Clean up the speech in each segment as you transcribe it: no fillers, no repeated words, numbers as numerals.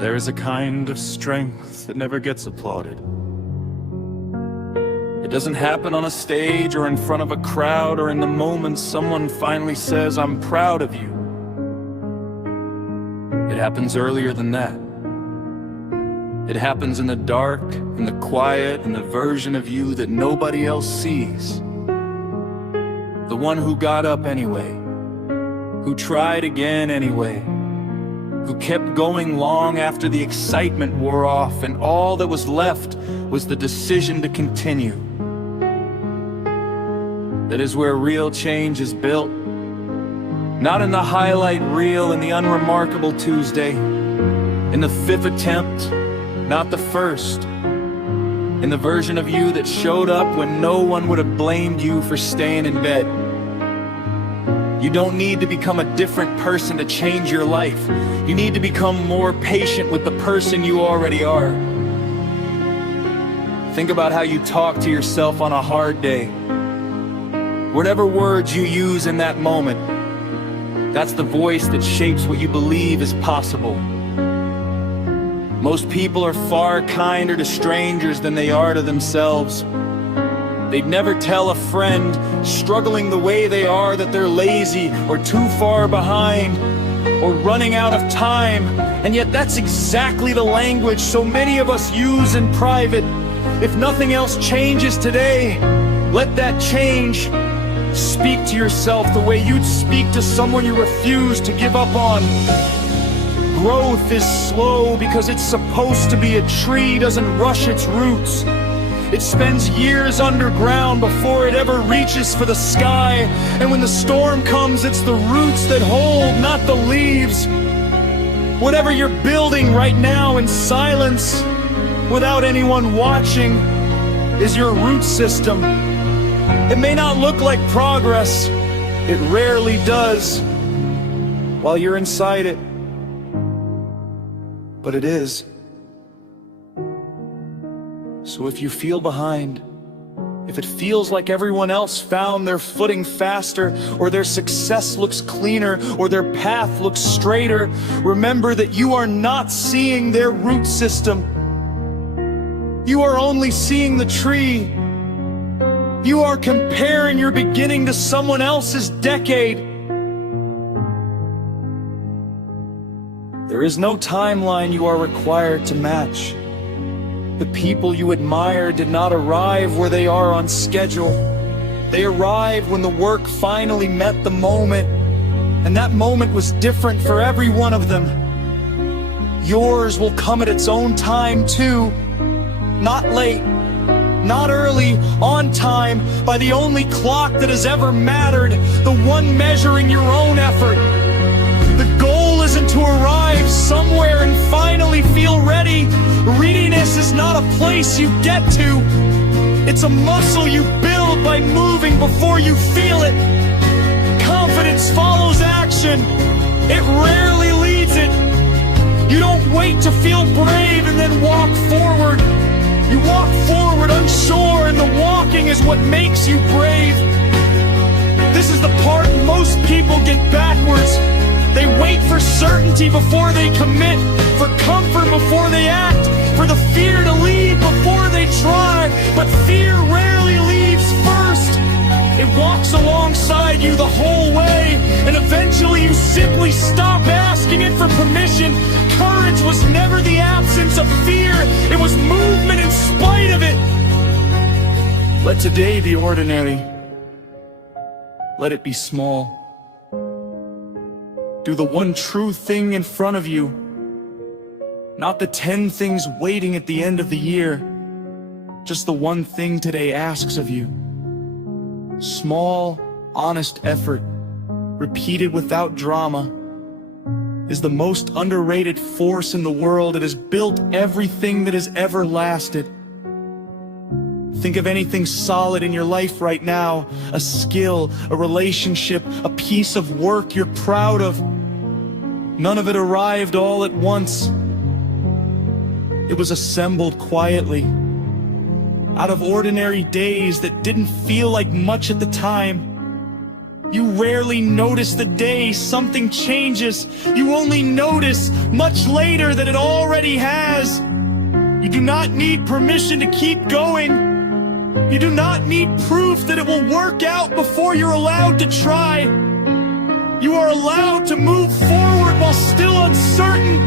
There is a kind of strength that never gets applauded. It doesn't happen on a stage or in front of a crowd or in the moment someone finally says, "I'm proud of you." It happens earlier than that. It happens in the dark, in the quiet, in the version of you that nobody else sees. The one who got up anyway, who tried again anyway, who kept going long after the excitement wore off and all that was left was the decision to continue. That is where real change is built. Not in the highlight reel and the unremarkable Tuesday, in the 5th attempt, not the first, in the version of you that showed up when no one would have blamed you for staying in bed. You don't need to become a different person to change your life. You need to become more patient with the person you already are. Think about how you talk to yourself on a hard day. Whatever words you use in that moment, that's the voice that shapes what you believe is possible. Most people are far kinder to strangers than they are to themselves. They'd never tell a friend struggling the way they are that they're lazy or too far behind or running out of time, and yet that's exactly the language so many of us use in private. If nothing else changes today, let that change. Speak to yourself the way you'd speak to someone you refuse to give up on. Growth is slow because it's supposed to be. A tree doesn't rush its roots. It spends years underground before it ever reaches for the sky. And when the storm comes, it's the roots that hold, not the leaves. Whatever you're building right now in silence, without anyone watching, is your root system. It may not look like progress. It rarely does while you're inside it. But it is. So if you feel behind, if it feels like everyone else found their footing faster, or their success looks cleaner, or their path looks straighter, remember that you are not seeing their root system. You are only seeing the tree. You are comparing your beginning to someone else's decade. There is no timeline you are required to match. The people you admire did not arrive where they are on schedule. They arrived when the work finally met the moment, and that moment was different for every one of them. Yours will come at its own time too. Not late, not early, on time, by the only clock that has ever mattered, the one measuring your own effort. The goal isn't to arrive somewhere and finally feel ready. Readiness is not a place you get to. It's a muscle you build by moving before you feel it. Confidence follows action. It rarely leads it. You don't wait to feel brave and then walk forward. You walk forward unsure, and the walking is what makes you brave. This is the part most people get backwards. They wait for certainty before they commit, for comfort before they act, for the fear to lead before they try. But fear rarely leaves first. It walks alongside you the whole way, and eventually you simply stop asking it for permission. Courage was never the absence of fear. It was movement in spite of it. Let today be ordinary. Let it be small. Do the one true thing in front of you, not the 10 things waiting at the end of the year. Just the one thing today asks of you. Small, honest effort, repeated without drama, is the most underrated force in the world. It has built everything that has ever lasted. Think of anything solid in your life right now, a skill, a relationship, a piece of work you're proud of. None of it arrived all at once. It was assembled quietly, out of ordinary days that didn't feel like much at the time. You rarely notice the day something changes. You only notice much later that it already has. You do not need permission to keep going. You do not need proof that it will work out before you're allowed to try. You are allowed to move forward while still uncertain.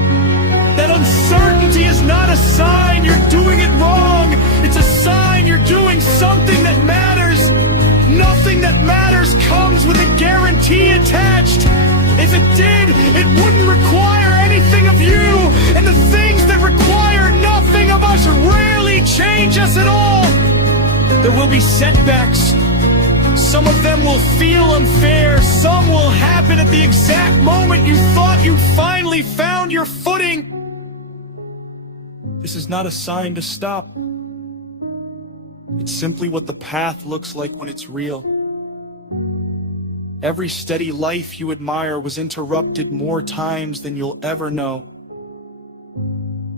That uncertainty is not a sign you're doing it wrong. It's a sign you're doing something that matters. Nothing that matters comes with a guarantee attached. If it did, it wouldn't require anything of you. And the things that require nothing of us rarely change us at all. There will be setbacks. Some of them will feel unfair. Some will happen at the exact moment you thought you finally found your footing. This is not a sign to stop. It's simply what the path looks like when it's real. Every steady life you admire was interrupted more times than you'll ever know.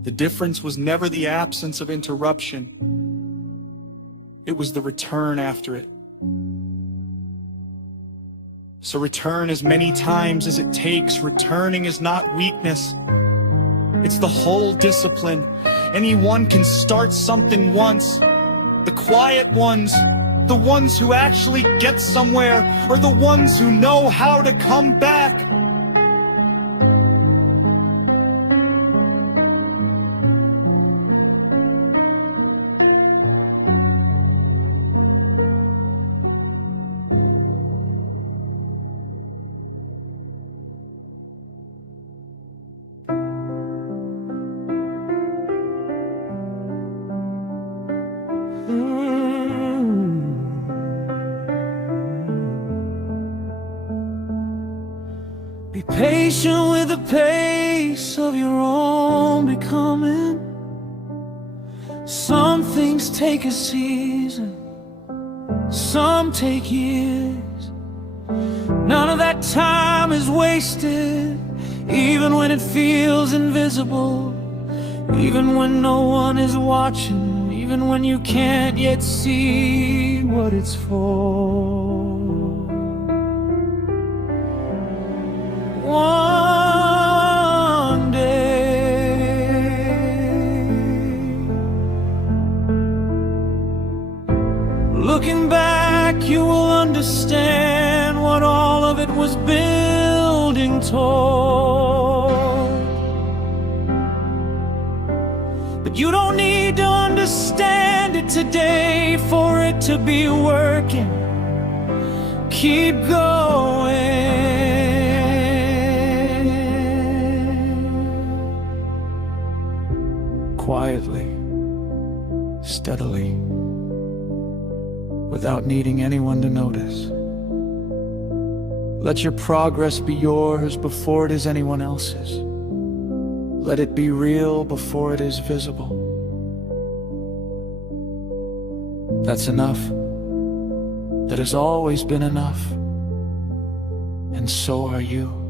The difference was never the absence of interruption. It was the return after it. So return as many times as it takes. Returning is not weakness. It's the whole discipline. Anyone can start something once. The quiet ones, the ones who actually get somewhere, are the ones who know how to come back. Be patient with the pace of your own becoming. Some things take a season, some take years. None of that time is wasted, even when it feels invisible, even when no one is watching, even when you can't yet see what it's for. One day, looking back, you will understand what all of it was building toward. But you don't need to understand it today for it to be working. Keep going. Quietly, steadily, without needing anyone to notice. Let your progress be yours before it is anyone else's. Let it be real before it is visible. That's enough. That has always been enough. And so are you.